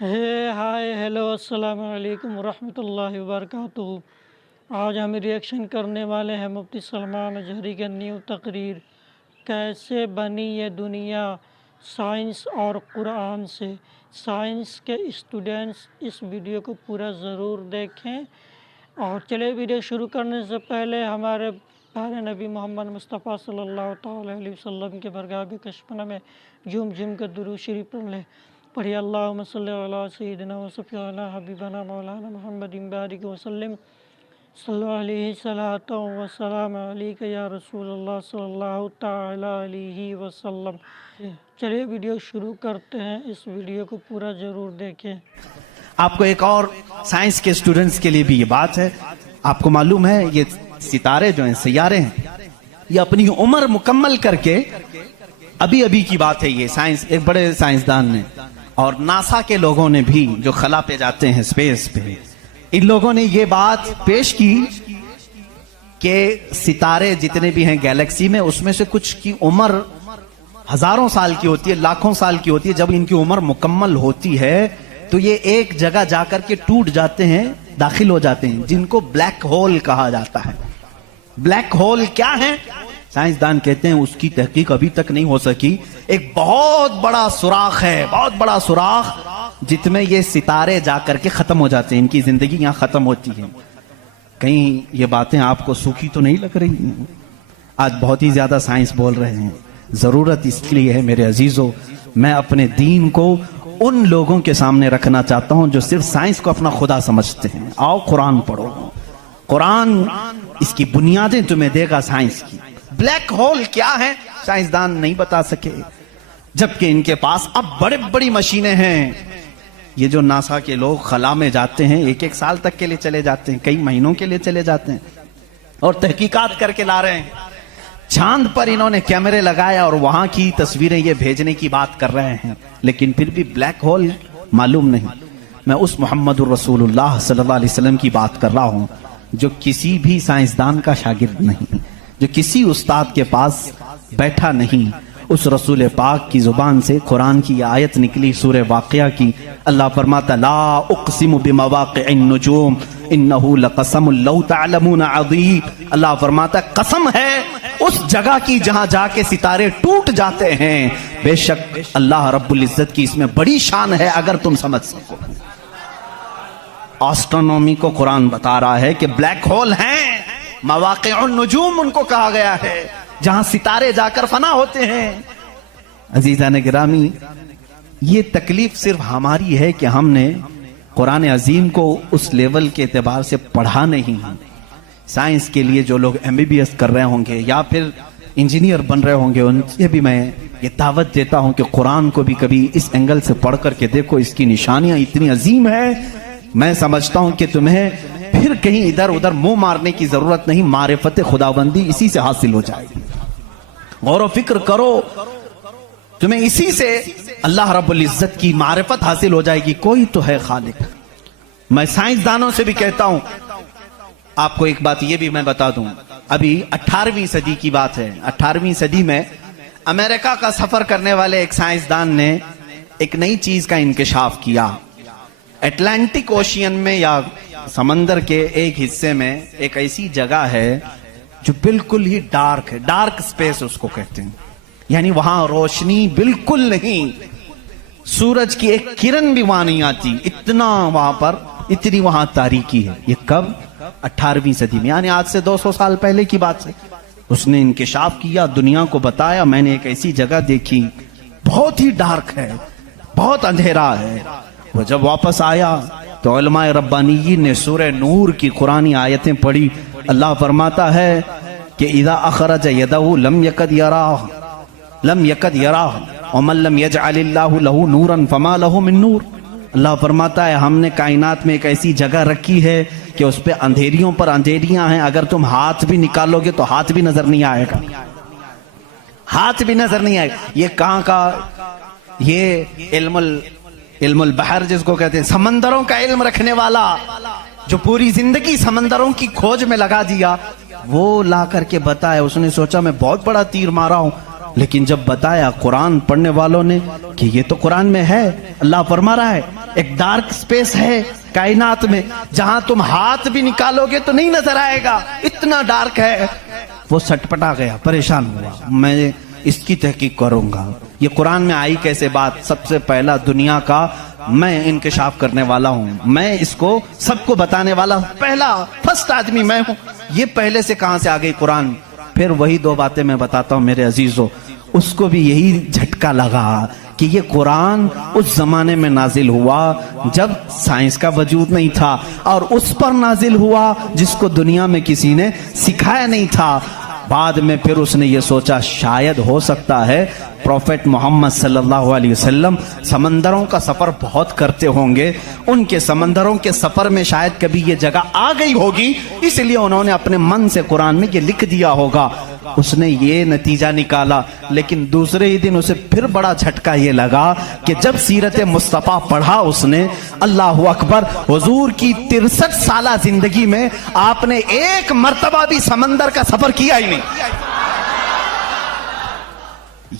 Hi hello السلام علیکم ورحمۃ اللہ وبرکاتہ۔ آج ہم ریئیکشن کرنے والے ہیں مفتی سلمان اجہری کے نیو تقریر کیسے بنی یہ دنیا سائنس اور قرآن سے۔ سائنس کے اسٹوڈنٹس اس ویڈیو کو پورا ضرور دیکھیں۔ اور چلے ویڈیو شروع کرنے سے پہلے ہمارے پیارے نبی محمد مصطفیٰ صلی اللہ تعالیٰ علیہ وسلم کے برگاہ کشمنہ میں جھوم جھوم کر درود شریف پڑھ لیں۔ پڑھیے اللہم صلی علی سیدنا و سفینا حبیبنا مولانا محمد بارک وسلم صلی اللہ علیہ صلاۃ و سلام علیک یا رسول اللہ صلی اللہ تعالی علیہ وسلم۔ چلیے ویڈیو شروع کرتے ہیں، اس ویڈیو کو پورا ضرور دیکھیں۔ آپ کو ایک اور سائنس کے اسٹوڈنٹس کے لیے بھی یہ بات ہے، آپ کو معلوم ہے یہ ستارے جو ہیں سیارے ہیں، یہ اپنی عمر مکمل کر کے ابھی کی بات ہے، یہ سائنس ایک بڑے سائنسدان نے اور ناسا کے لوگوں نے بھی جو خلا پہ جاتے ہیں اسپیس پہ، ان لوگوں نے یہ بات پیش کی کہ ستارے جتنے بھی ہیں گیلیکسی میں، اس میں سے کچھ کی عمر ہزاروں سال کی ہوتی ہے، لاکھوں سال کی ہوتی ہے۔ جب ان کی عمر مکمل ہوتی ہے تو یہ ایک جگہ جا کر کے ٹوٹ جاتے ہیں، داخل ہو جاتے ہیں، جن کو بلیک ہول کہا جاتا ہے۔ بلیک ہول کیا ہے؟ سائنسدان کہتے ہیں اس کی تحقیق ابھی تک نہیں ہو سکی۔ ایک بہت بڑا سوراخ ہے، بہت بڑا سوراخ جس میں یہ ستارے جا کر کے ختم ہو جاتے ہیں، ان کی زندگی یہاں ختم ہوتی ہے۔ کہیں یہ باتیں آپ کو سوکھی تو نہیں لگ رہی؟ آج بہت ہی زیادہ سائنس بول رہے ہیں، ضرورت اس لیے ہے میرے عزیزو، میں اپنے دین کو ان لوگوں کے سامنے رکھنا چاہتا ہوں جو صرف سائنس کو اپنا خدا سمجھتے ہیں۔ آؤ قرآن پڑھو، قرآن اس کی بنیادیں تمہیں دے گا سائنس کی۔ بلیک ہول کیا ہے سائنسدان نہیں بتا سکے، جبکہ ان کے پاس اب بڑی مشینیں ہیں۔ یہ جو ناسا کے لوگ خلا میں جاتے ہیں، ایک سال تک کے لیے چلے جاتے ہیں، کئی مہینوں کے لیے چلے جاتے ہیں اور تحقیقات کر کے لا رہے ہیں۔ چاند پر انہوں نے کیمرے لگایا اور وہاں کی تصویریں یہ بھیجنے کی بات کر رہے ہیں، لیکن پھر بھی بلیک ہول معلوم نہیں۔ میں اس محمد الرسول اللہ صلی اللہ علیہ وسلم کی بات کر رہا ہوں جو کسی بھی سائنسدان کا شاگرد نہیں، جو کسی استاد کے پاس بیٹھا نہیں۔ اس رسول پاک کی زبان سے قرآن کی آیت نکلی سورہ واقعہ کی، اللہ فرماتا لا اقسم بمواقع النجوم انہو لقسم لو تعلمون عظیم۔ اللہ فرماتا قسم ہے اس جگہ کی جہاں جا کے ستارے ٹوٹ جاتے ہیں، بے شک اللہ رب العزت کی اس میں بڑی شان ہے اگر تم سمجھ سکو۔ آسٹرونومی کو قرآن بتا رہا ہے کہ بلیک ہول ہیں، مواقع النجوم ان کو کہا گیا ہے، جہاں ستارے جا کر فنا ہوتے ہیں۔ عزیزان گرامی، یہ تکلیف صرف ہماری ہے کہ ہم نے قرآن عظیم کو اس لیول کے اعتبار سے پڑھا نہیں۔ سائنس کے لیے جو لوگ MBBS کر رہے ہوں گے یا پھر انجینئر بن رہے ہوں گے، ان سے بھی میں یہ دعوت دیتا ہوں کہ قرآن کو بھی کبھی اس اینگل سے پڑھ کر کے دیکھو، اس کی نشانیاں اتنی عظیم ہیں۔ میں سمجھتا ہوں کہ تمہیں پھر کہیں ادھر ادھر منہ مارنے کی ضرورت نہیں، معرفت خداوندی اسی سے حاصل ہو جائے گی۔ غور و فکر کرو، تمہیں اسی سے اللہ رب العزت کی معرفت حاصل ہو جائے گی۔ کوئی تو ہے خالق۔ میں سائنسدانوں سے بھی کہتا ہوں، آپ کو ایک بات یہ بھی میں بتا دوں، ابھی 18ویں صدی کی بات ہے، 18ویں صدی میں امریکہ کا سفر کرنے والے ایک سائنسدان نے ایک نئی چیز کا انکشاف کیا۔ اٹلانٹک اوشین میں یا سمندر کے ایک حصے میں ایک ایسی جگہ ہے جو بالکل ہی ڈارک ہے، ڈارک سپیس اس کو کہتے ہیں، یعنی وہاں روشنی بالکل نہیں، سورج کی ایک کرن بھی وہاں نہیں آتی، اتنا وہاں پر اتنی وہاں تاریکی ہے۔ یہ کب؟ 18ویں صدی میں، یعنی آج سے 200 سال پہلے کی بات ہے۔ اس نے انکشاف کیا، دنیا کو بتایا میں نے ایک ایسی جگہ دیکھی، بہت ہی ڈارک ہے، بہت اندھیرا ہے۔ وہ جب واپس آیا تو علماء ربانیین نے سورہ نور کی قرآنی آیتیں پڑھی۔ اللہ فرماتا ہے کہ اذا اخرج یدہ لم یکد یراہ ومن لم یجعل اللہ لہ نورا فما لہ من نور۔ اللہ فرماتا ہے ہم نے کائنات میں ایک ایسی جگہ رکھی ہے کہ اس پہ اندھیریوں پر اندھیریاں ہیں، اگر تم ہاتھ بھی نکالو گے تو ہاتھ بھی نظر نہیں آئے گا، ہاتھ بھی نظر نہیں آئے گا۔ یہ کہاں کا؟ یہ علم البحر جس کو کہتے ہیں، سمندروں کا علم رکھنے والا جو پوری زندگی سمندروں کی کھوج میں لگا دیا، وہ لا کر کے بتایا۔ اس نے سوچا میں بہت بڑا تیر مارا ہوں، لیکن جب بتایا قرآن پڑھنے والوں نے کہ یہ تو قرآن میں ہے، اللہ فرما رہا ہے ایک ڈارک سپیس ہے کائنات میں جہاں تم ہاتھ بھی نکالو گے تو نہیں نظر آئے گا، اتنا ڈارک ہے۔ وہ سٹپٹا گیا، پریشان ہوا، میں اس کی تحقیق کروں گا۔ یہ قرآن میں آئی کیسے بات؟ سب سے پہلا دنیا کا میں انکشاف کرنے والا ہوں، میں اس کو سب کو بتانے والا پہلا فرسٹ آدمی میں ہوں، یہ پہلے سے کہاں سے آ گئی قرآن؟ پھر وہی دو باتیں میں بتاتا ہوں میرے عزیزو۔ اس کو بھی یہی جھٹکا لگا کہ یہ قرآن اس زمانے میں نازل ہوا جب سائنس کا وجود نہیں تھا، اور اس پر نازل ہوا جس کو دنیا میں کسی نے سکھایا نہیں تھا۔ بعد میں پھر اس نے یہ سوچا شاید ہو سکتا ہے پروفیٹ محمد صلی اللہ علیہ وسلم سمندروں کا سفر بہت کرتے ہوں گے، ان کے سمندروں کے سفر میں شاید کبھی یہ جگہ آ گئی ہوگی، اس لیے انہوں نے اپنے من سے قرآن میں یہ لکھ دیا ہوگا۔ اس نے یہ نتیجہ نکالا، لیکن دوسرے ہی دن اسے پھر بڑا جھٹکا یہ لگا کہ جب سیرت مصطفیٰ پڑھا اس نے، اللہ اکبر، حضور کی 63 سالہ زندگی میں آپ نے ایک مرتبہ بھی سمندر کا سفر کیا ہی نہیں۔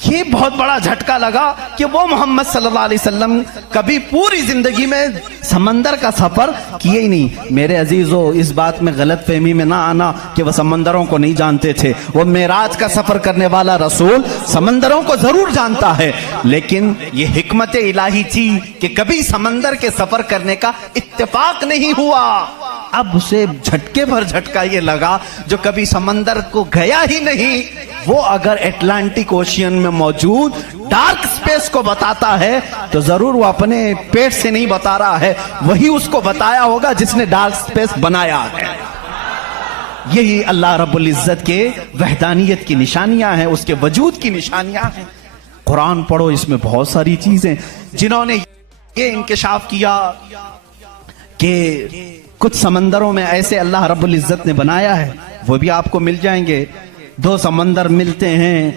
یہ بہت بڑا جھٹکا لگا کہ وہ محمد صلی اللہ علیہ وسلم کبھی پوری زندگی میں سمندر کا سفر کیے ہی نہیں۔ میرے عزیزو، اس بات میں غلط فہمی میں نہ آنا کہ وہ سمندروں کو نہیں جانتے تھے، وہ معراج کا سفر کرنے والا رسول سمندروں کو ضرور جانتا ہے، لیکن یہ حکمت الہی تھی کہ کبھی سمندر کے سفر کرنے کا اتفاق نہیں ہوا۔ اب اسے جھٹکے بھر جھٹکا یہ لگا جو کبھی سمندر کو گیا ہی نہیں، وہ اگر اٹلانٹک اوشین میں موجود ڈارک سپیس کو بتاتا ہے تو ضرور وہ اپنے پیٹ سے نہیں بتا رہا ہے، وہی اس کو بتایا ہوگا جس نے ڈارک سپیس بنایا ہے۔ یہی اللہ رب العزت کے وحدانیت کی نشانیاں ہیں، اس کے وجود کی نشانیاں ہیں۔ قرآن پڑھو، اس میں بہت ساری چیزیں جنہوں نے یہ انکشاف کیا کہ کچھ سمندروں میں ایسے اللہ رب العزت نے بنایا ہے، وہ بھی آپ کو مل جائیں گے۔ دو سمندر ملتے ہیں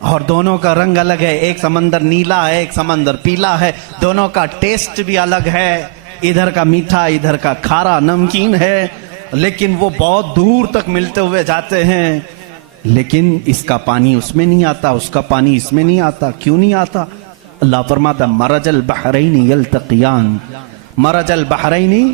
اور دونوں کا رنگ الگ ہے، ایک سمندر نیلا ہے، ایک سمندر پیلا ہے، دونوں کا ٹیسٹ بھی الگ ہے، ادھر کا میٹھا ادھر کا کھارا نمکین ہے، لیکن وہ بہت دور تک ملتے ہوئے جاتے ہیں، لیکن اس کا پانی اس میں نہیں آتا، اس کا پانی اس میں نہیں آتا۔ کیوں نہیں آتا؟ اللہ فرماتا مرج البحرین یلتقیان، مرج البحرین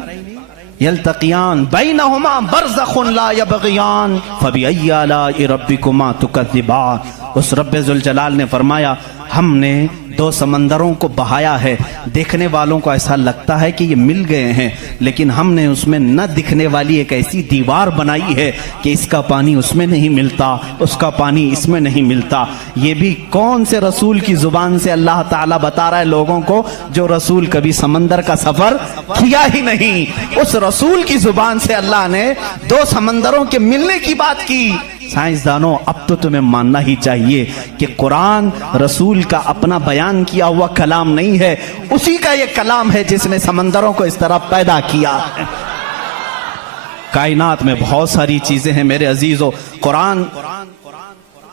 یلتقیان بینہما برزخ لا یبغیان فبأی آلاء ربکما تکذبان۔ اس رب ذوالجلال نے فرمایا ہم نے دو سمندروں کو بہایا ہے، دیکھنے والوں کو ایسا لگتا ہے کہ یہ مل گئے ہیں، لیکن ہم نے اس میں نہ دکھنے والی ایک ایسی دیوار بنائی ہے کہ اس کا پانی اس میں نہیں ملتا، اس کا پانی اس میں نہیں ملتا۔ یہ بھی کون سے رسول کی زبان سے اللہ تعالیٰ بتا رہا ہے لوگوں کو جو رسول کبھی سمندر کا سفر کیا ہی نہیں؟ اس رسول کی زبان سے اللہ نے دو سمندروں کے ملنے کی بات کی۔ سائنسدانوں، اب تو تمہیں ماننا ہی چاہیے کہ قرآن رسول کا اپنا بیان کیا ہوا کلام نہیں ہے، اسی کا یہ کلام ہے جس نے سمندروں کو اس طرح پیدا کیا۔ کائنات میں بہت ساری چیزیں ہیں میرے عزیزو، قرآن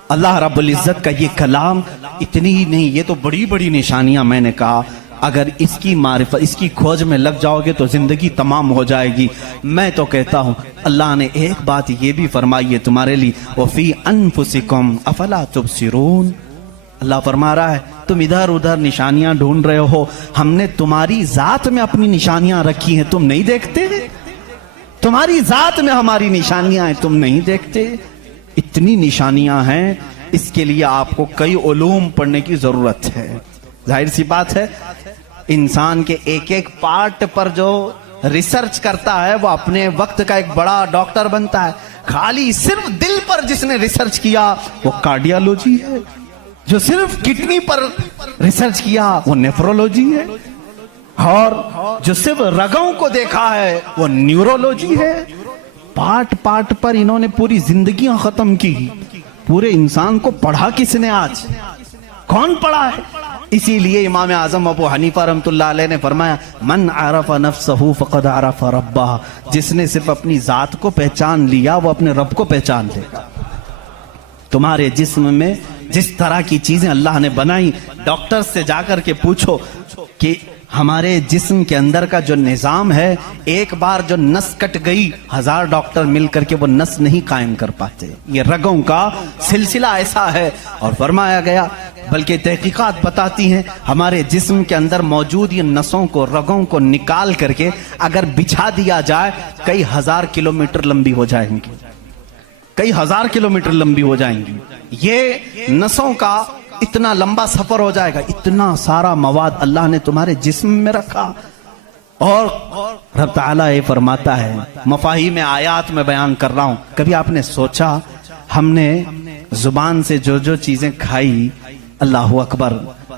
اللہ رب العزت کا یہ کلام اتنی ہی نہیں، یہ تو بڑی بڑی نشانیاں میں نے کہا، اگر اس کی معرفت، اس کی کھوج میں لگ جاؤ گے تو زندگی تمام ہو جائے گی۔ میں تو کہتا ہوں اللہ نے ایک بات یہ بھی فرمائی ہے تمہارے لیے، وَفِي أَنفُسِكُمْ أَفَلَا تُبْصِرُونَ۔ اللہ فرما رہا ہے تم ادھر ادھر نشانیاں ڈھونڈ رہے ہو، ہم نے تمہاری ذات میں اپنی نشانیاں رکھی ہیں، تم نہیں دیکھتے؟ تمہاری ذات میں ہماری نشانیاں ہیں، تم نہیں دیکھتے؟ اتنی نشانیاں ہیں، اس کے لیے آپ کو کئی علوم پڑھنے کی ضرورت ہے۔ ظاہر سی بات ہے انسان کے ایک ایک پارٹ پر جو ریسرچ کرتا ہے وہ اپنے وقت کا ایک بڑا ڈاکٹر بنتا ہے۔ خالی صرف دل پر جس نے ریسرچ کیا وہ کارڈیالوجی ہے، جو صرف کڈنی پر ریسرچ کیا وہ نیفرولوجی ہے، اور جو صرف رگوں کو دیکھا ہے وہ نیورولوجی ہے۔ پارٹ پارٹ پر انہوں نے پوری زندگیاں ختم کی۔ پورے انسان کو پڑھا کس نے؟ آج کون پڑھا ہے؟ اسی لیے امام اعظم ابو حنیفہ رحمۃ اللہ علیہ نے فرمایا من عرف نفسہ فقد عرف ربہ، جس نے صرف اپنی ذات کو پہچان لیا وہ اپنے رب کو پہچان لے گا۔ تمہارے جسم میں جس طرح کی چیزیں اللہ نے بنائی، ڈاکٹر سے جا کر کے پوچھو کہ ہمارے جسم کے اندر کا جو نظام ہے، ایک بار جو نس کٹ گئی 1000 ڈاکٹر مل کر کے وہ نس نہیں قائم کر پاتے۔ یہ رگوں کا سلسلہ ایسا ہے، اور فرمایا گیا بلکہ تحقیقات بتاتی ہیں ہمارے جسم کے اندر موجود یہ نسوں کو، رگوں کو نکال کر کے اگر بچھا دیا جائے کئی ہزار کلومیٹر لمبی ہو جائیں گی، کئی ہزار کلومیٹر لمبی ہو جائیں گی۔ یہ نسوں کا اتنا لمبا سفر ہو جائے گا، اتنا سارا مواد اللہ نے تمہارے جسم میں رکھا۔ اور رب تعالیٰ یہ فرماتا ہے، مفاہیم آیات میں بیان کر رہا ہوں، کبھی آپ نے سوچا ہم نے زبان سے جو جو چیزیں کھائی، اللہ اکبر،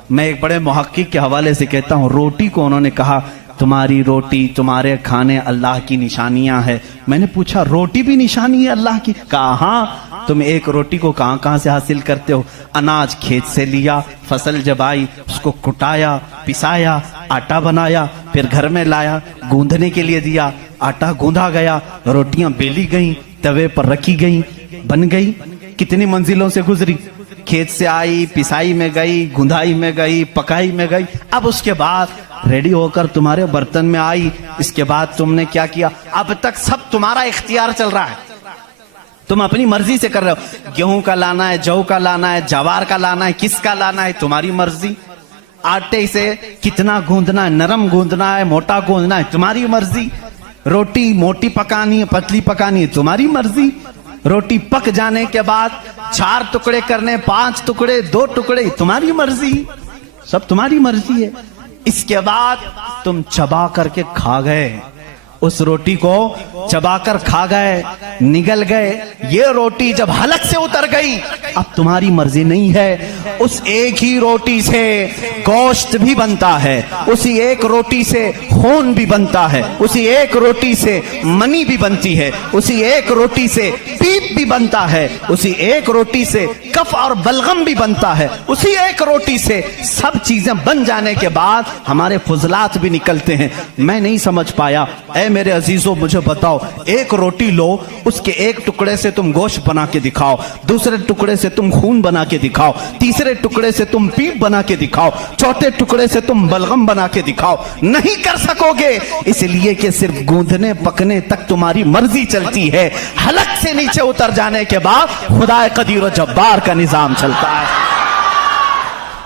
میں ایک بڑے محقق کے حوالے سے کہتا ہوں، روٹی کو انہوں نے کہا تمہاری روٹی، تمہارے کھانے اللہ کی نشانیاں ہیں۔ میں نے پوچھا روٹی بھی نشانی ہے اللہ کی؟ کہا ہاں۔ تم ایک روٹی کو کہاں سے حاصل کرتے ہو؟ اناج کھیت سے لیا، فصل جب آئی اس کو کٹایا، پسایا، آٹا بنایا، پھر گھر میں لایا، گوندھنے کے لیے دیا، آٹا گوندھا گیا، روٹیاں بیلی گئیں، توے پر رکھی گئیں، بن گئی۔ کتنی منزلوں سے گزری، کھیت سے آئی، پسائی میں گئی، گندھائی میں گئی، پکائی میں گئی، اب اس کے بعد ریڈی ہو کر تمہارے برتن میں آئی۔ اس کے بعد تم نے کیا کیا؟ اب تک سب تمہارا اختیار چل رہا ہے، تم اپنی مرضی سے کر رہے ہو۔ گیہوں کا لانا ہے، جو کا لانا ہے، جوار کا لانا ہے، کس کا لانا ہے، تمہاری مرضی۔ آٹے سے کتنا گوندنا ہے، نرم گوندنا ہے، موٹا گوندنا ہے، تمہاری مرضی۔ روٹی موٹی پکانی ہے، پتلی پکانی ہے، تمہاری مرضی۔ روٹی پک جانے کے بعد 4 ٹکڑے کرنے، 5 ٹکڑے، 2 ٹکڑے، تمہاری مرضی، سب تمہاری مرضی ہے۔ اس کے بعد تم چبا کر کے کھا گئے، اس روٹی کو چبا کر کھا گئے، نگل گئے۔ یہ روٹی جب حلق سے اتر گئی اب تمہاری مرضی نہیں ہے۔ اس ایک ہی روٹی سے گوشت بھی بنتا ہے، اسی ایک روٹی سے خون بھی بنتا ہے، اسی ایک روٹی سے منی بھی بنتی ہے، اسی ایک روٹی سے پیپ بھی بنتا ہے، اسی ایک روٹی سے کف اور بلغم بھی بنتا ہے، اسی ایک روٹی سے سب چیزیں بن جانے کے بعد ہمارے فضلات بھی نکلتے ہیں۔ میں نہیں سمجھ پایا، اے میرے عزیزوں مجھے بتاؤ، ایک روٹی لو، اس کے ایک ٹکڑے سے تم گوشت بنا کے دکھاؤ، دوسرے ٹکڑے سے تم خون بنا کے دکھاؤ، تیسرے ٹکڑے سے تم پیپ بنا کے دکھاؤ، چوتھے ٹکڑے سے تم بلغم بنا کے دکھاؤ، نہیں کر سکو گے، اس لیے کہ صرف گوندھنے پکنے تک تمہاری مرضی چلتی ہے، حلق سے نیچے اتر جانے کے بعد خدا قدیر و جبار کا نظام چلتا ہے۔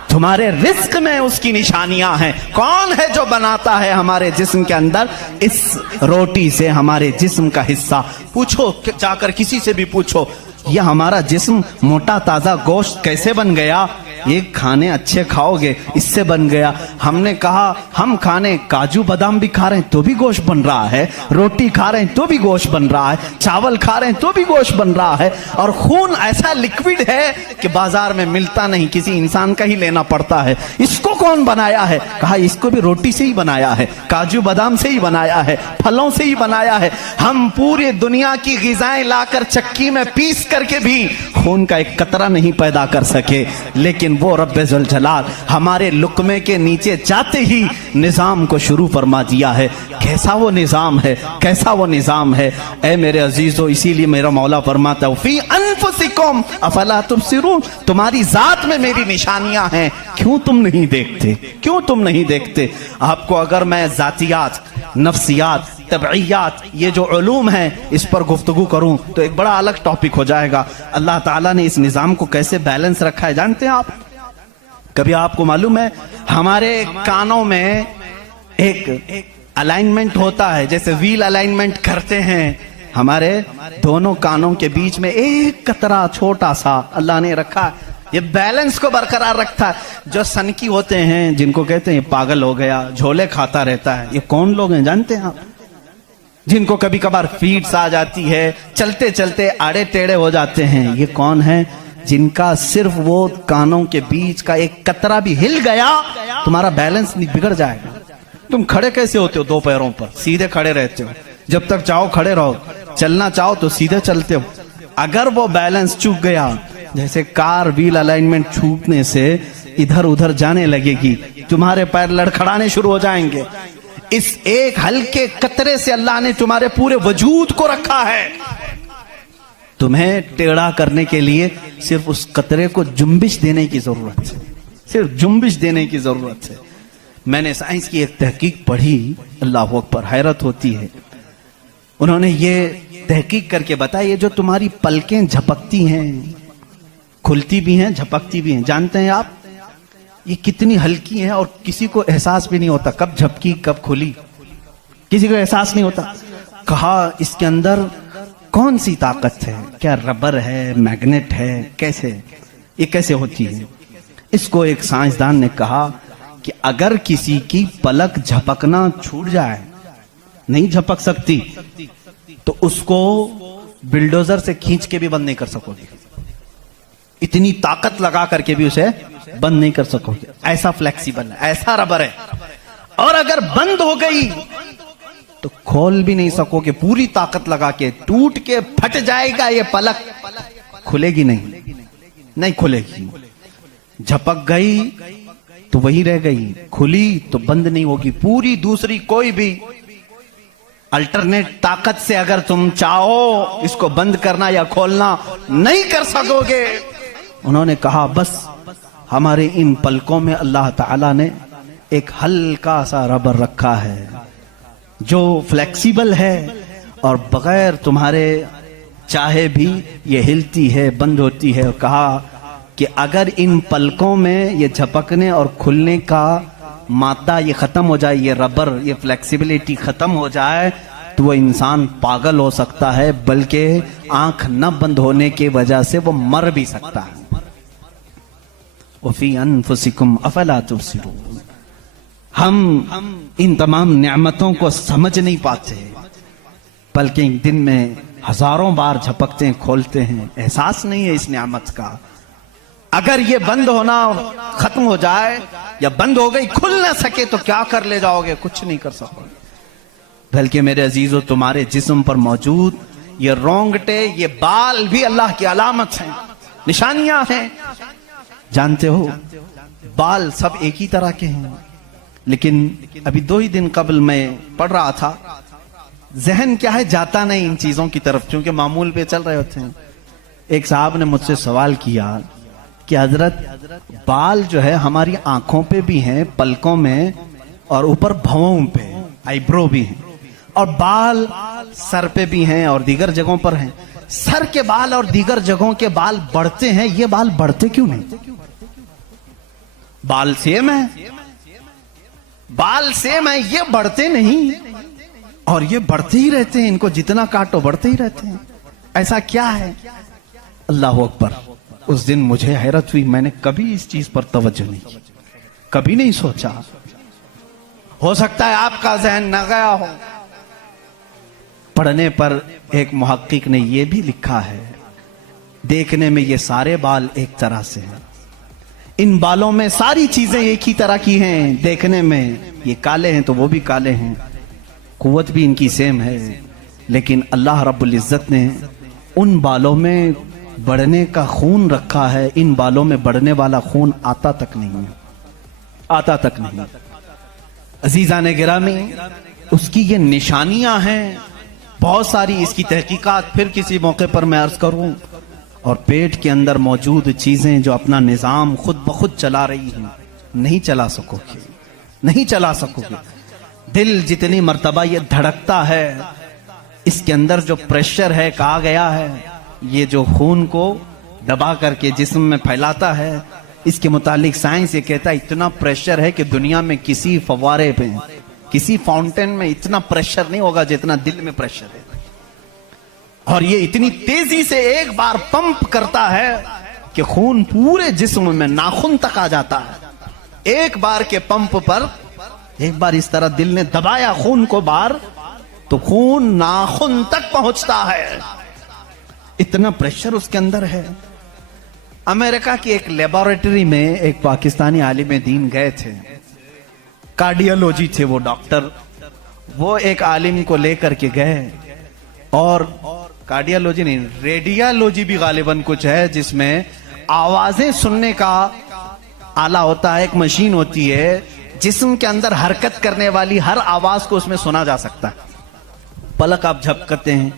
تمہارے رزق میں اس کی نشانیاں ہیں۔ کون ہے جو بناتا ہے ہمارے جسم کے اندر اس روٹی سے ہمارے جسم کا حصہ؟ پوچھو، جا کر کسی سے بھی پوچھو، یہ ہمارا جسم موٹا تازہ گوشت کیسے بن گیا؟ یہ کھانے اچھے کھاؤ گے اس سے بن گیا۔ ہم نے کہا ہم کھانے کاجو بادام بھی کھا رہے ہیں تو بھی گوشت بن رہا ہے، روٹی کھا رہے ہیں تو بھی گوشت بن رہا ہے، چاول کھا رہے ہیں تو بھی گوشت بن رہا ہے، اور خون ایسا لکوڈ ہے کہ بازار میں ملتا نہیں، کسی انسان کا ہی لینا پڑتا ہے۔ اس کو کون بنایا ہے؟ کہا اس کو بھی روٹی سے ہی بنایا ہے، کاجو بادام سے ہی بنایا ہے، پھلوں سے ہی بنایا ہے۔ ہم پوری دنیا کی غذائیں لا کر چکی میں پیس کر کے بھی خون کا ایک قطرہ نہیں پیدا کر سکے، لیکن وہ رب ذوالجلال ہمارے لقمے کے نیچے جاتے ہی نظام کو شروع فرما دیا ہے۔ کیسا وہ نظام ہے، کیسا وہ نظام ہے اے میرے عزیزو! اسی لیے میرا مولا فرماتا ہے فی انفسکم افلا تبصرون، تمہاری ذات میں میری نشانیاں ہیں، کیوں تم نہیں دیکھتے؟ کیوں تم نہیں دیکھتے؟ آپ کو اگر میں ذاتیات، نفسیات، طبعیات، یہ جو علوم ہیں اس پر گفتگو کروں تو ایک بڑا الگ ٹاپک ہو جائے گا۔ اللہ تعالیٰ نے اس نظام کو کیسے بیلنس رکھا ہے جانتے ہیں آپ؟ کبھی آپ کو معلوم ہے ہمارے کانوں میں ایک الائنمنٹ ہوتا ہے، جیسے ویل الائنمنٹ کرتے ہیں، ہمارے دونوں کانوں کے بیچ میں ایک قطرہ چھوٹا سا اللہ نے رکھا ہے، یہ بیلنس کو برقرار رکھتا ہے۔ جو سنکی ہوتے ہیں، جن کو کہتے ہیں پاگل ہو گیا، جھولے کھاتا رہتا ہے، یہ کون لوگ ہیں جانتے ہیں آپ؟ جن کو کبھی کبھار فیڈس آ جاتی ہے، چلتے چلتے آڑے ٹیڑے ہو جاتے ہیں، یہ کون ہیں؟ جن کا صرف وہ کانوں کے بیچ کا ایک قطرہ بھی ہل گیا تمہارا بیلنس بگڑ جائے گا۔ تم کھڑے کیسے ہوتے ہو؟ 2 پیروں پر سیدھے کھڑے رہتے ہو، جب تک چاہو کھڑے رہو، چلنا چاہو تو سیدھے چلتے ہو۔ اگر وہ بیلنس چوک گیا، جیسے کار ویل الائنمنٹ چھوٹنے سے ادھر ادھر جانے لگے گی، تمہارے پیر لڑکھڑانے شروع ہو جائیں گے۔ اس ایک ہلکے قطرے سے اللہ نے تمہارے پورے وجود کو رکھا ہے۔ تمہیں ٹیڑھا کرنے کے لیے صرف اس قطرے کو جنبش دینے کی ضرورت ہے، صرف جنبش دینے کی ضرورت ہے۔ میں نے سائنس کی ایک تحقیق پڑھی، اللہ اکبر، حیرت ہوتی ہے۔ انہوں نے یہ تحقیق کر کے بتایا یہ جو تمہاری پلکیں جھپکتی ہیں، کھلتی بھی ہیں، جھپکتی بھی ہیں، جانتے ہیں آپ یہ کتنی ہلکی ہیں اور کسی کو احساس بھی نہیں ہوتا کب جھپکی کب کھلی، کسی کو احساس نہیں ہوتا. کہا اس کے اندر کون سی طاقت ہے؟ کیا ربر ہے، میگنیٹ ہے، کیسے یہ کیسے ہوتی ہے؟ اس کو ایک سائنسدان نے کہا کہ اگر کسی کی پلک جھپکنا چھوٹ جائے، نہیں جھپک سکتی، تو اس کو بلڈوزر سے کھینچ کے بھی بند نہیں کر سکو گے، اتنی طاقت لگا کر کے بھی اسے بند نہیں کر سکو گے. ایسا فلیکسیبل ہے، ایسا ربر ہے. اور اگر بند ہو گئی تو کھول بھی نہیں سکو گے، پوری طاقت لگا کے ٹوٹ کے پھٹ جائے گا یہ پلک، کھلے گی نہیں کھلے گی. جھپک گئی تو وہی رہ گئی، کھلی تو بند نہیں ہوگی. پوری دوسری کوئی بھی الٹرنیٹ طاقت سے اگر تم چاہو اس کو بند کرنا یا کھولنا نہیں کر سکو گے. انہوں نے کہا بس ہمارے ان پلکوں میں اللہ تعالیٰ نے ایک ہلکا سا ربر رکھا ہے جو فلیکسیبل ہے اور بغیر تمہارے چاہے بھی یہ ہلتی ہے، بند ہوتی ہے. اور کہا کہ اگر ان پلکوں میں یہ جھپکنے اور کھلنے کا مادہ یہ ختم ہو جائے، یہ ربر، یہ فلیکسیبلٹی ختم ہو جائے، تو وہ انسان پاگل ہو سکتا ہے، بلکہ آنکھ نہ بند ہونے کی وجہ سے وہ مر بھی سکتا ہے. وَفِي أَنفُسِكُمْ أَفَلَا تُبْصِرُونَ. ہم ان تمام نعمتوں کو سمجھ نہیں پاتے، بلکہ ایک دن میں ہزاروں بار جھپکتے ہیں، کھولتے ہیں، احساس نہیں ہے اس نعمت کا. اگر یہ بند ہونا ختم ہو جائے یا بند ہو گئی، کھل نہ سکے، تو کیا کر لے جاؤ گے؟ کچھ نہیں کر سکو گے. بلکہ میرے عزیزو، تمہارے جسم پر موجود یہ رونگٹے، یہ بال بھی اللہ کی علامت ہیں، نشانیاں ہیں. جانتے ہو بال سب ایک ہی طرح کے ہیں، لیکن ابھی 2 ہی دن قبل میں پڑھ رہا تھا، ذہن کیا ہے جاتا نہیں ان چیزوں کی طرف، چونکہ معمول پہ چل رہے ہوتے ہیں. ایک صاحب نے مجھ سے سوال کیا کہ حضرت بال جو ہے ہماری آنکھوں پہ بھی ہیں، پلکوں میں، اور اوپر بھووں پہ، آئی برو بھی ہیں، اور بال سر پہ بھی ہیں اور دیگر جگہوں پر ہیں. سر کے بال اور دیگر جگہوں کے بال بڑھتے ہیں، یہ بال بڑھتے کیوں نہیں؟ بال سیم ہے، بال سیم ہے، یہ بڑھتے نہیں، اور یہ بڑھتے ہی رہتے ہیں، ان کو جتنا کاٹو بڑھتے ہی رہتے ہیں. ایسا کیا ہے؟ اللہ اکبر. اس دن مجھے حیرت ہوئی، میں نے کبھی اس چیز پر توجہ نہیں کی، کبھی نہیں سوچا. ہو سکتا ہے آپ کا ذہن نہ گیا ہو. پڑھنے پر ایک محقق نے یہ بھی لکھا ہے، دیکھنے میں یہ سارے بال ایک طرح سے ہیں، ان بالوں میں ساری چیزیں ایک ہی طرح کی ہیں. دیکھنے میں یہ کالے ہیں تو وہ بھی کالے ہیں، قوت بھی ان کی سیم ہے، لیکن اللہ رب العزت نے ان بالوں میں بڑھنے کا خون رکھا ہے. ان بالوں میں بڑھنے والا خون آتا تک نہیں، آتا تک نہیں. عزیزان گرامی، اس کی یہ نشانیاں ہیں بہت ساری. اس کی تحقیقات پھر کسی موقع پر میں عرض کروں. اور پیٹ کے اندر موجود چیزیں جو اپنا نظام خود بخود چلا رہی ہیں، نہیں چلا سکو گے، نہیں چلا سکو گے. دل جتنی مرتبہ یہ دھڑکتا ہے، اس کے اندر جو پریشر ہے، کہا گیا ہے یہ جو خون کو دبا کر کے جسم میں پھیلاتا ہے، اس کے متعلق سائنس یہ کہتا ہے اتنا پریشر ہے کہ دنیا میں کسی فوارے پہ، کسی فاؤنٹین میں اتنا پریشر نہیں ہوگا جتنا دل میں پریشر ہے. اور یہ اتنی تیزی سے ایک بار پمپ کرتا ہے کہ خون پورے جسم میں ناخن تک آ جاتا ہے. ایک بار کے پمپ پر ایک بار اس طرح دل نے دبایا خون کو بار، تو خون ناخن تک پہنچتا ہے. اتنا پریشر اس کے اندر ہے. امریکہ کی ایک لیبارٹری میں ایک پاکستانی عالم دین گئے تھے، کارڈیالوجی تھے وہ ڈاکٹر. وہ ایک عالم کو لے کر کے گئے، اور کارڈیالوجی نہیں، ریڈیالوجی بھی غالباً کچھ ہے، جس میں آوازیں سننے کا آلہ ہوتا ہے، ایک مشین ہوتی ہے جسم کے اندر حرکت کرنے والی ہر آواز کو اس میں سنا جا سکتا ہے. پلک آپ جھپکتے ہیں،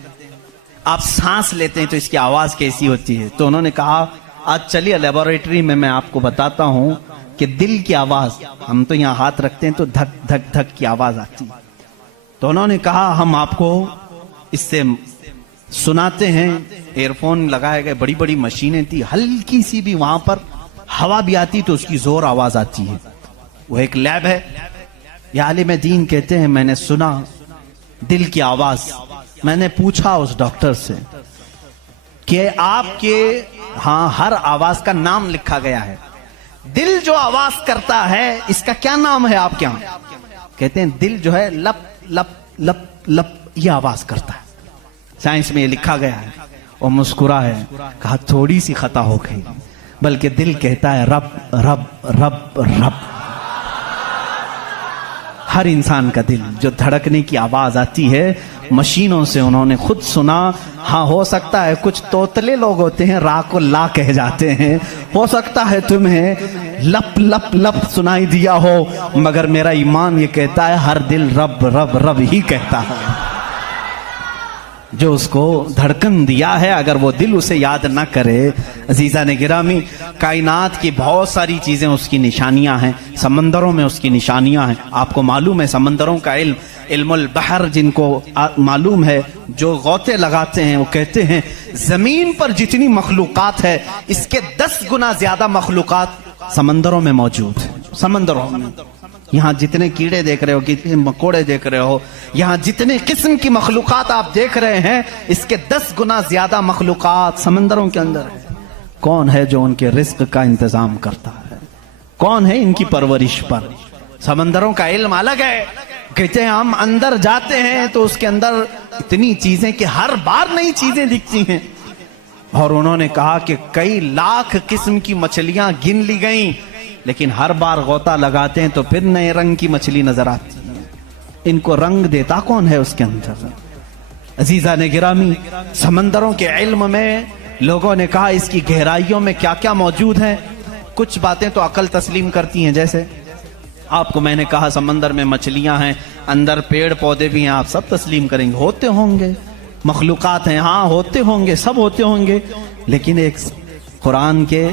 آپ سانس لیتے ہیں تو اس کی آواز کیسی ہوتی ہے. تو انہوں نے کہا آج چلیے لیبارٹری میں آپ کو بتاتا ہوں کہ دل کی آواز، ہم تو یہاں ہاتھ رکھتے ہیں تو دھک دھک دھک کی آواز آتی. تو انہوں نے کہا ہم آپ کو اس سے سناتے ہیں. ایئر فون لگائے گئے، بڑی بڑی مشینیں تھی، ہلکی سی بھی وہاں پر ہوا بھی آتی تو اس کی زور آواز آتی ہے. وہ ایک لیب ہے. یہ عالم دین کہتے ہیں میں نے سنا دل کی آواز. میں نے پوچھا اس ڈاکٹر سے کہ آپ کے ہاں ہر آواز کا نام لکھا گیا ہے, دل جو آواز کرتا ہے اس کا کیا نام ہے آپ کے یہاں؟ کہتے ہیں دل جو ہے لپ لپ لپ لپ یہ آواز کرتا ہے. سائنس میں یہ لکھا گیا ہے. وہ مسکرا ہے, کہا تھوڑی سی خطا ہو گئی, بلکہ دل کہتا ہے رب رب رب رب. ہر انسان کا دل جو دھڑکنے کی آواز آتی ہے مشینوں سے انہوں نے خود سنا. ہاں ہو سکتا ہے کچھ توتلے لوگ ہوتے ہیں را کو لا کہہ جاتے ہیں, ہو سکتا ہے تمہیں لپ لپ لپ سنائی دیا ہو, مگر میرا ایمان یہ کہتا ہے ہر دل رب رب رب ہی کہتا ہے. جو اس کو دھڑکن دیا ہے اگر وہ دل اسے یاد نہ کرے. عزیزان گرامی, کائنات کی بہت ساری چیزیں اس کی نشانیاں ہیں. سمندروں میں اس کی نشانیاں ہیں. آپ کو معلوم ہے سمندروں کا علم, علم البحر جن کو معلوم ہے, جو غوطے لگاتے ہیں وہ کہتے ہیں زمین پر جتنی مخلوقات ہے اس کے 10 گنا زیادہ مخلوقات سمندروں میں موجود ہیں. سمندروں میں یہاں جتنے کیڑے دیکھ رہے ہو, کتنے مکوڑے دیکھ رہے ہو, یہاں جتنے قسم کی مخلوقات آپ دیکھ رہے ہیں اس کے 10 گنا زیادہ مخلوقات سمندروں کے اندر ہے. کون ہے جو ان کے رزق کا انتظام کرتا ہے؟ کون ہے ان کی پرورش پر؟ سمندروں کا علم الگ ہے. کہتے ہیں ہم اندر جاتے ہیں تو اس کے اندر اتنی چیزیں کہ ہر بار نئی چیزیں دکھتی ہیں. اور انہوں نے کہا کہ کئی لاکھ قسم کی مچھلیاں گن لی گئیں, لیکن ہر بار غوطہ لگاتے ہیں تو پھر نئے رنگ کی مچھلی نظر آتی ہے. ان کو رنگ دیتا کون ہے اس کے اندر؟ عزیزان گرامی, سمندروں کے علم میں لوگوں نے کہا اس کی گہرائیوں میں کیا کیا موجود ہے. کچھ باتیں تو عقل تسلیم کرتی ہیں, جیسے آپ کو میں نے کہا سمندر میں مچھلیاں ہیں, اندر پیڑ پودے بھی ہیں, آپ سب تسلیم کریں گے ہوتے ہوں گے, مخلوقات ہیں, ہاں ہوتے ہوں گے, سب ہوتے ہوں گے. لیکن ایک قرآن کے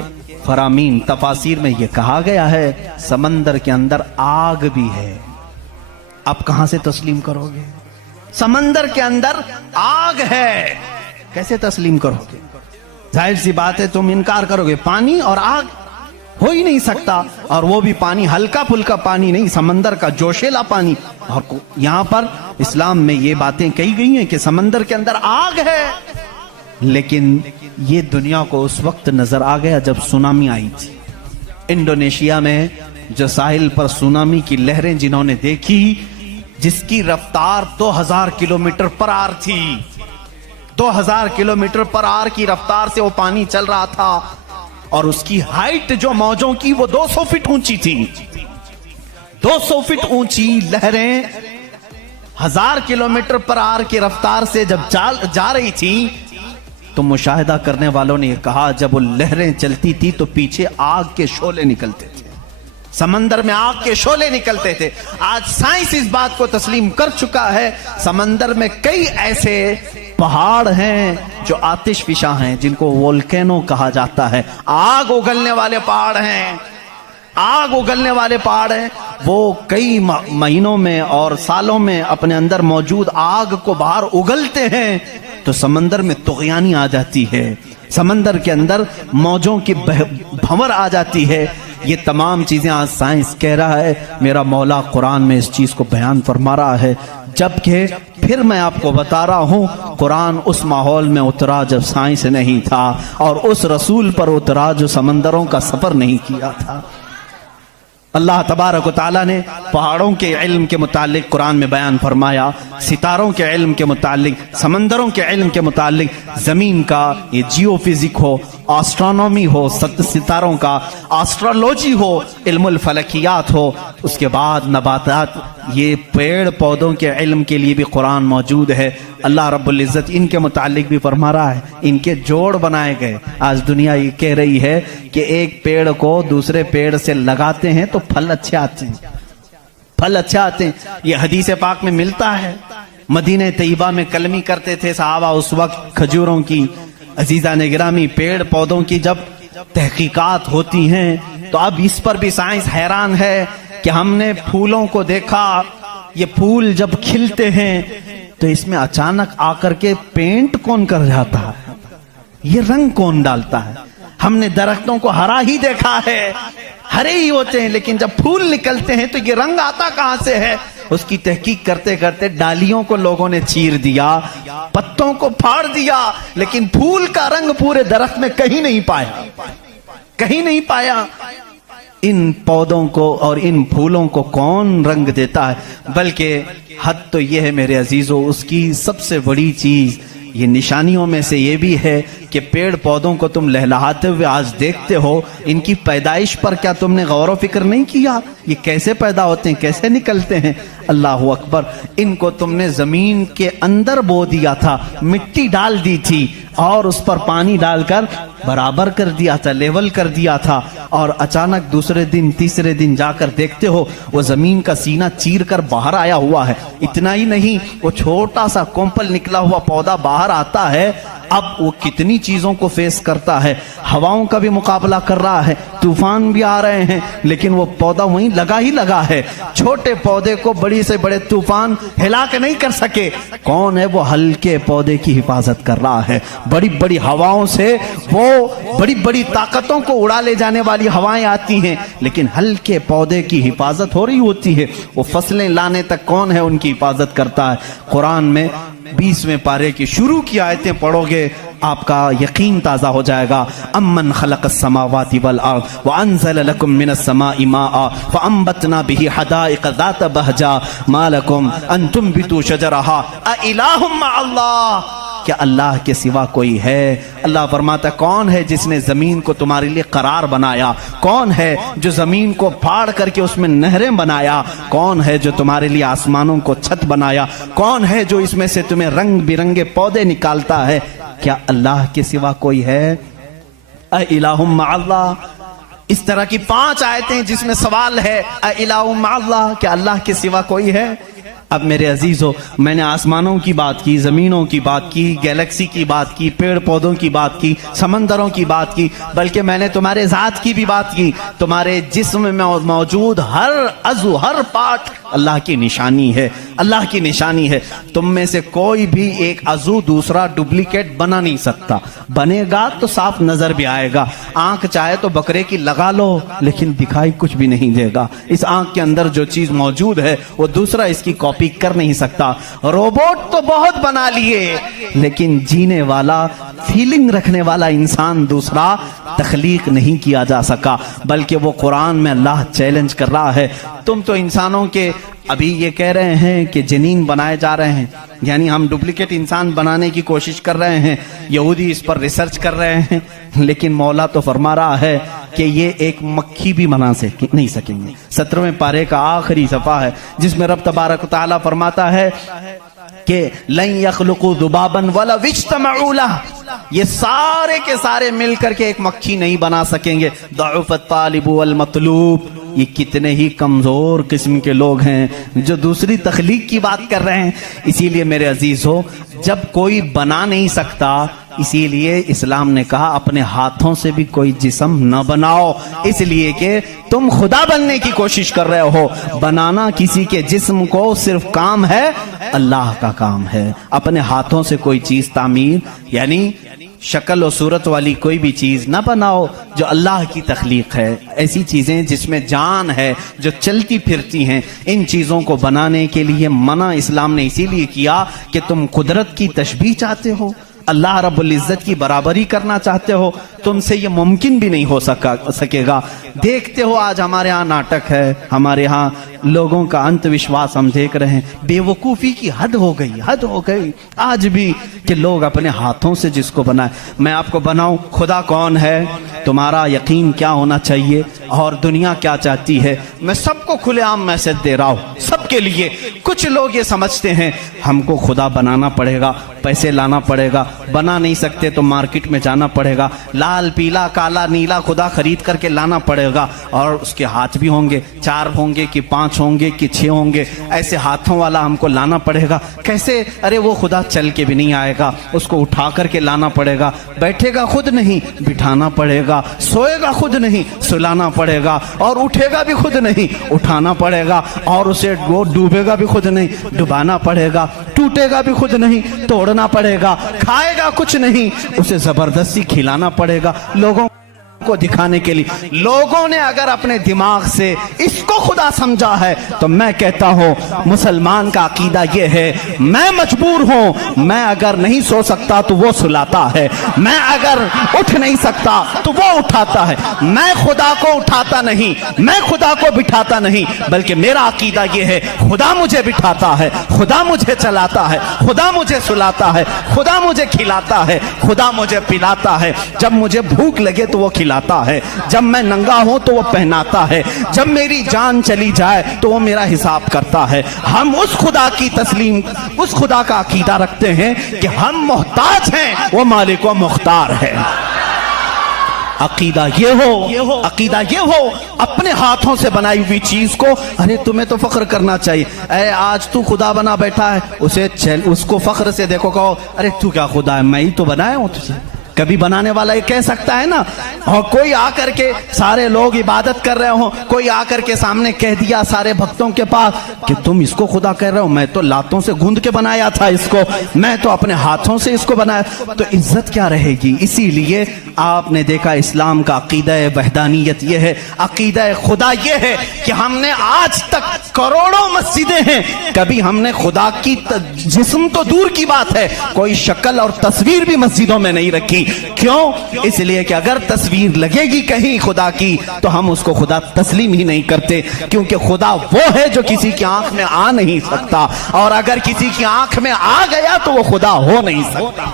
فرامین تفاسیر میں یہ کہا گیا ہے سمندر کے اندر آگ بھی ہے. آپ کہاں سے تسلیم کرو گے؟ سمندر کے اندر آگ ہے, کیسے تسلیم کرو گے؟ ظاہر سی بات ہے تم انکار کرو گے. پانی اور آگ ہو ہی نہیں سکتا, اور وہ بھی پانی ہلکا پھلکا پانی نہیں, سمندر کا جوشیلا پانی. اور یہاں پر اسلام میں یہ باتیں کہی گئی ہیں کہ سمندر کے اندر آگ ہے. لیکن یہ دنیا کو اس وقت نظر آ گیا جب سونامی آئی تھی. انڈونیشیا میں جو ساحل پر سونامی کی لہریں جنہوں نے دیکھی, جس کی رفتار 2000 کلومیٹر پر آر تھی, 2000 کلومیٹر پر آر کی رفتار سے وہ پانی چل رہا تھا, اور اس کی ہائٹ جو موجوں کی وہ 200 فٹ اونچی تھی. 200 فٹ اونچی لہریں 1000 کلومیٹر پر آر کی رفتار سے جب جا رہی تھی تو مشاہدہ کرنے والوں نے یہ کہا جب وہ لہریں چلتی تھی تو پیچھے آگ کے شعلے نکلتے تھے, سمندر میں آگ کے شعلے نکلتے تھے. آج سائنس اس بات کو تسلیم کر چکا ہے سمندر میں کئی ایسے پہاڑ ہیں جو آتش فشاں ہیں, جن کو وولکینو کہا جاتا ہے. آگ اگلنے والے پہاڑ ہیں, آگ اگلنے والے پہاڑ ہیں. وہ کئی مہینوں میں اور سالوں میں اپنے اندر موجود آگ کو باہر اگلتے ہیں تو سمندر میں طغیانی آ جاتی ہے, سمندر کے اندر موجوں کی بھنور آ جاتی ہے. یہ تمام چیزیں آج سائنس کہہ رہا ہے, میرا مولا قرآن میں اس چیز کو بیان فرما رہا ہے. جبکہ پھر میں آپ کو بتا رہا ہوں قرآن اس ماحول میں اترا جب سائنس نہیں تھا, اور اس رسول پر اترا جو سمندروں کا سفر نہیں کیا تھا. اللہ تبارک و تعالیٰ نے پہاڑوں کے علم کے متعلق قرآن میں بیان فرمایا, ستاروں کے علم کے متعلق, سمندروں کے علم کے متعلق, زمین کا یہ جیو فزک ہو, آسٹرونومی ہو, ستاروں کا آسٹرولوجی ہو, علم الفلکیات ہو, اس کے بعد نباتات, یہ پیڑ پودوں کے علم کے لیے بھی قرآن موجود ہے. اللہ رب العزت ان کے متعلق بھی فرما رہا ہے, ان کے جوڑ بنائے گئے. آج دنیا یہ کہہ رہی ہے کہ ایک پیڑ کو دوسرے پیڑ سے لگاتے ہیں تو پھل اچھے آتے ہیں, پھل اچھے آتے ہیں. یہ حدیث پاک میں ملتا ہے. مدینہ طیبہ میں کلمی کرتے تھے صحابہ اس وقت کھجوروں کی. عزیزان گرامی, پیڑ پودوں کی جب تحقیقات ہوتی ہیں تو اب اس پر بھی سائنس حیران ہے کہ ہم نے پھولوں کو دیکھا, یہ پھول جب کھلتے ہیں تو اس میں اچانک آ کر کے پینٹ کون کر جاتا ہے, یہ رنگ کون ڈالتا ہے. ہم نے درختوں کو ہرا ہی دیکھا ہے، ہرے ہی ہوتے ہیں، لیکن جب پھول نکلتے ہیں تو یہ رنگ آتا کہاں سے ہے؟ اس کی تحقیق کرتے کرتے ڈالیوں کو لوگوں نے چیر دیا، پتوں کو پھاڑ دیا، لیکن پھول کا رنگ پورے درخت میں کہیں نہیں پایا، کہیں نہیں پایا۔ ان پودوں کو اور ان پھولوں کو کون رنگ دیتا ہے؟ بلکہ حد تو یہ ہے میرے عزیزو، اس کی سب سے بڑی چیز یہ نشانیوں میں سے یہ بھی ہے کہ پیڑ پودوں کو تم لہلہاتے ہوئے آج دیکھتے ہو، ان کی پیدائش پر کیا تم نے غور و فکر نہیں کیا؟ یہ کیسے پیدا ہوتے ہیں، کیسے نکلتے ہیں؟ اللہ اکبر! ان کو تم نے زمین کے اندر بو دیا تھا، مٹی ڈال دی تھی اور اس پر پانی ڈال کر برابر کر دیا تھا، لیول کر دیا تھا، اور اچانک دوسرے دن تیسرے دن جا کر دیکھتے ہو وہ زمین کا سینہ چیر کر باہر آیا ہوا ہے۔ اتنا ہی نہیں، وہ چھوٹا سا کومپل نکلا ہوا پودا باہر آتا ہے، اب وہ کتنی چیزوں کو فیس کرتا ہے، ہواؤں کا بھی مقابلہ کر رہا ہے، طوفان بھی آ رہے ہیں، لیکن وہ پودا وہیں لگا ہی لگا ہے۔ چھوٹے پودے کو بڑی سے بڑے طوفان ہلا کے نہیں کر سکے، کون ہے وہ ہلکے پودے کی حفاظت کر رہا ہے۔ بڑی بڑی ہواؤں سے وہ بڑی بڑی طاقتوں کو اڑا لے جانے والی ہوائیں آتی ہیں، لیکن ہلکے پودے کی حفاظت ہو رہی ہوتی ہے۔ وہ فصلیں لانے تک کون ہے ان کی حفاظت کرتا ہے؟ قرآن میں 20ویں پارے کی شروع کی آیتیں پڑھو گے، آپ کا یقین تازہ ہو جائے گا۔ امن خلق السماوات والارض وانزل لكم من السماء ماء فانبتنا به حدائق ذات بهجا ما لكم ان تنبتوا شجرها اإله مع الله، کیا اللہ کے سوا کوئی ہے؟ اللہ فرماتا کون ہے جس نے زمین کو تمہارے لیے قرار بنایا؟ کون ہے جو زمین کو پھاڑ کر کے اس میں نہریں بنایا؟ کون ہے جو تمہارے لیے آسمانوں کو چھت بنایا؟ کون ہے جو اس میں سے تمہیں رنگ برنگے پودے نکالتا ہے؟ کیا اللہ کے سوا کوئی ہے؟ اِلَٰهٌ مَّعَ اللَّهِ۔ اس طرح کی 5 آیتیں جس میں سوال ہے اِلَٰهٌ مَّعَ اللَّهِ، کیا اللہ کے سوا کوئی ہے؟ اب میرے عزیزو، میں نے آسمانوں کی بات کی، زمینوں کی بات کی، گیلیکسی کی بات کی، پیڑ پودوں کی بات کی، سمندروں کی بات کی، بلکہ میں نے تمہارے ذات کی بھی بات کی۔ تمہارے جسم میں موجود ہر عضو، ہر پارٹ اللہ کی نشانی ہے، اللہ کی نشانی ہے۔ تم میں سے کوئی بھی ایک عضو دوسرا ڈپلیکیٹ بنا نہیں سکتا، بنے گا تو صاف نظر بھی آئے گا۔ آنکھ چاہے تو بکرے کی لگا لو لیکن دکھائی کچھ بھی نہیں دے گا۔ اس آنکھ کے اندر جو چیز موجود ہے وہ دوسرا اس کی کاپی کر نہیں سکتا۔ روبوٹ تو بہت بنا لیے لیکن جینے والا، فیلنگ رکھنے والا انسان دوسرا تخلیق نہیں کیا جا سکا، بلکہ وہ قرآن میں اللہ چیلنج کر رہا ہے۔ تم تو انسانوں کے ابھی یہ کہہ رہے ہیں کہ جنین بنائے جا رہے ہیں، یعنی ہم ڈپلیکیٹ انسان بنانے کی کوشش کر رہے ہیں، یہودی اس پر ریسرچ کر رہے ہیں، لیکن مولا تو فرما رہا ہے کہ یہ ایک مکھی بھی بنا نہیں سکیں گے۔ 17ویں پارے کا آخری صفحہ ہے جس میں رب تبارک و تعالیٰ فرماتا ہے کہ لن يخلقوا ذبابا ولو اجتمعوا له، یہ سارے کے سارے مل کر کے ایک مکھی نہیں بنا سکیں گے۔ ضعف الطالب والمطلوب، یہ کتنے ہی کمزور قسم کے لوگ ہیں جو دوسری تخلیق کی بات کر رہے ہیں۔ اسی لیے میرے عزیز ہو، جب کوئی بنا نہیں سکتا، اسی لیے اسلام نے کہا اپنے ہاتھوں سے بھی کوئی جسم نہ بناؤ، اس لیے کہ تم خدا بننے کی کوشش کر رہے ہو۔ بنانا کسی کے جسم کو صرف کام ہے، اللہ کا کام ہے۔ اپنے ہاتھوں سے کوئی چیز تعمیر، یعنی شکل و صورت والی کوئی بھی چیز نہ بناؤ جو اللہ کی تخلیق ہے۔ ایسی چیزیں جس میں جان ہے، جو چلتی پھرتی ہیں، ان چیزوں کو بنانے کے لیے منع اسلام نے اسی لیے کیا کہ تم قدرت کی تشبیہ چاہتے ہو، اللہ رب العزت کی برابری کرنا چاہتے ہو، تم سے یہ ممکن بھی نہیں ہو سکے گا۔ دیکھتے ہو آج ہمارے ہاں ناٹک ہے، ہمارے ہاں لوگوں کا انت وشواس ہم دیکھ رہے ہیں، بے وقوفی کی حد ہو گئی آج بھی کہ لوگ اپنے ہاتھوں سے جس کو بنائے۔ میں آپ کو بناؤں، خدا کون ہے؟ تمہارا یقین کیا ہونا چاہیے اور دنیا کیا چاہتی ہے؟ میں سب کو کھلے عام میسج دے رہا ہوں، سب کے لیے۔ کچھ لوگ یہ سمجھتے ہیں ہم کو خدا بنانا پڑے گا، پیسے لانا پڑے گا، بنا نہیں سکتے تو مارکیٹ میں جانا پڑے گا، لال پیلا کالا نیلا خدا خرید کر کے لانا پڑے گا، اور اس کے ہاتھ بھی ہوں گے، 4 ہوں گے کہ 5 ہوں گے کہ 6 ہوں گے، ایسے ہاتھوں والا ہم کو لانا پڑے گا۔ کیسے؟ ارے وہ خدا چل کے بھی نہیں آئے گا، اس کو اٹھا کر کے لانا پڑے گا، بیٹھے گا خود نہیں بٹھانا پڑے گا، سوئے گا خود نہیں سلانا پڑے گا، اور اٹھے گا بھی خود نہیں اٹھانا پڑے گا، اور اسے وہ ڈوبے گا بھی خود نہیں ڈبانا پڑے گا، ٹوٹے گا بھی خود نہیں توڑنا پڑے گا، کھائے گا کچھ نہیں اسے زبردستی کھلانا پڑے گا۔ لوگوں کو دکھانے کے لیے لوگوں نے اگر اپنے دماغ سے اس کو خدا سمجھا ہے تو میں کہتا ہوں مسلمان کا عقیدہ یہ ہے میں مجبور ہوں, میں اگر نہیں سو سکتا تو وہ سلاتا ہے, میں اگر اٹھ نہیں سکتا تو وہ اٹھاتا ہے, میں خدا کو اٹھاتا نہیں, میں خدا کو بٹھاتا نہیں, بلکہ میرا عقیدہ یہ ہے خدا مجھے بٹھاتا ہے, خدا مجھے چلاتا ہے, خدا مجھے سلاتا ہے, خدا مجھے کھلاتا ہے, خدا مجھے پلاتا ہے, جب مجھے بھوک لگے تو وہ کھلاتا ہے, جب میں ننگا ہوں تو وہ پہناتا ہے, جب میری جان چلی جائے تو وہ میرا حساب کرتا ہے. ہم اس خدا کی تسلیم, اس خدا کا عقیدہ رکھتے ہیں کہ ہم محتاج ہیں, وہ مالک و مختار ہے. عقیدہ یہ ہو, عقیدہ یہ ہو اپنے ہاتھوں سے بنائی ہوئی چیز کو, ارے تمہیں تو فخر کرنا چاہیے, اے آج تو خدا بنا بیٹھا ہے, اسے اس کو فخر سے دیکھو, کہو ارے تو کیا خدا ہے, میں ہی تو بنایا ہوں تجھے. کبھی بنانے والا یہ کہہ سکتا ہے نا. اور کوئی آ کر کے سارے لوگ عبادت کر رہے ہوں, کوئی آ کر کے سامنے کہہ دیا سارے بھکتوں کے پاس کہ تم اس کو خدا کہہ رہے ہو, میں تو لاتوں سے گوندھ کے بنایا تھا اس کو, میں تو اپنے ہاتھوں سے اس کو بنایا, تو عزت کیا رہے گی. اسی لیے آپ نے دیکھا اسلام کا عقیدہ وحدانیت یہ ہے, عقیدہ خدا یہ ہے کہ ہم نے آج تک کروڑوں مسجدیں ہیں, کبھی ہم نے خدا کی جسم تو دور کی بات ہے, کوئی شکل اور تصویر بھی مسجدوں میں نہیں رکھی. کیوں؟ اس لیے کہ اگر تصویر لگے گی کہیں خدا کی تو ہم اس کو خدا تسلیم ہی نہیں کرتے, کیونکہ خدا وہ ہے جو کسی کی آنکھ میں آ نہیں سکتا, اور اگر کسی کی آنکھ میں آ گیا تو وہ خدا ہو نہیں سکتا.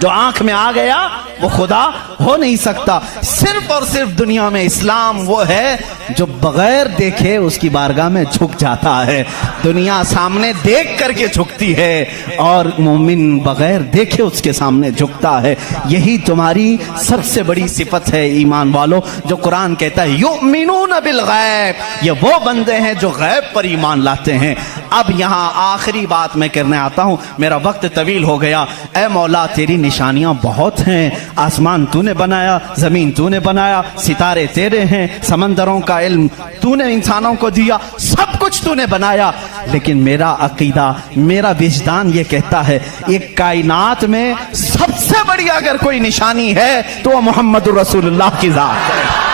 جو آنکھ میں آ گیا وہ خدا ہو نہیں سکتا. صرف اور صرف دنیا میں اسلام وہ ہے جو بغیر دیکھے اس کی بارگاہ میں جھک جاتا ہے. دنیا سامنے دیکھ کر کے جھکتی ہے اور مومن بغیر دیکھے اس کے سامنے جھکتا ہے. یہی تمہاری سب سے بڑی صفت ہے ایمان والو, جو قرآن کہتا ہے یؤمنون بالغیب, یہ وہ بندے ہیں جو غیب پر ایمان لاتے ہیں. اب یہاں آخری بات میں کرنے آتا ہوں, میرا وقت طویل ہو گیا. اے مولا تیری نشانیاں بہت ہیں, آسمان تو نے بنایا, زمین تو نے بنایا, ستارے تیرے ہیں, سمندروں کا علم تو نے انسانوں کو دیا, سب کچھ تو نے بنایا, لیکن میرا عقیدہ, میرا وجدان یہ کہتا ہے ایک کائنات میں سب سے بڑی اگر کوئی نشانی ہے تو وہ محمد رسول اللہ کی ذات ہے.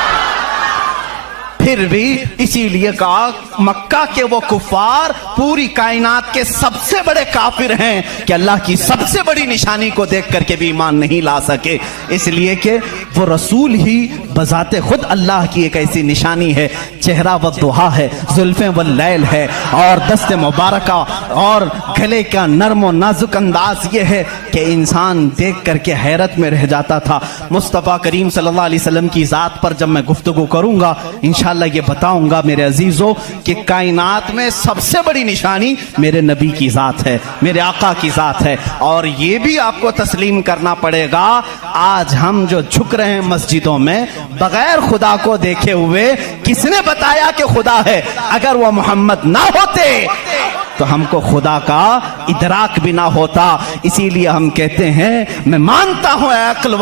پھر بھی اسی لیے کہا مکہ کے وہ کفار پوری کائنات کے سب سے بڑے کافر ہیں کہ اللہ کی سب سے بڑی نشانی کو دیکھ کر کے بھی ایمان نہیں لا سکے, اس لیے کہ وہ رسول ہی بذات خود اللہ کی ایک ایسی نشانی ہے. چہرہ والضحیٰ ہے, زلفیں واللیل ہے, اور دست مبارکہ اور گلے کا نرم و نازک انداز یہ ہے کہ انسان دیکھ کر کے حیرت میں رہ جاتا تھا. مصطفیٰ کریم صلی اللہ علیہ وسلم کی ذات پر جب میں گفتگو کروں گا انشاءاللہ یہ بتاؤں گا میرے عزیزوں کہ کائنات میں سب سے بڑی نشانی میرے نبی کی ذات ہے, میرے آقا کی ذات ہے. اور یہ بھی آپ کو تسلیم کرنا پڑے گا, آج ہم جو جھک رہے ہیں مسجدوں میں بغیر خدا کو دیکھے ہوئے, کس نے بتایا کہ خدا ہے؟ اگر وہ محمد نہ ہوتے تو ہم کو خدا کا ادراک بھی نہ ہوتا. اسی لیے ہم کہتے ہیں میں مانتا ہوں اے عقل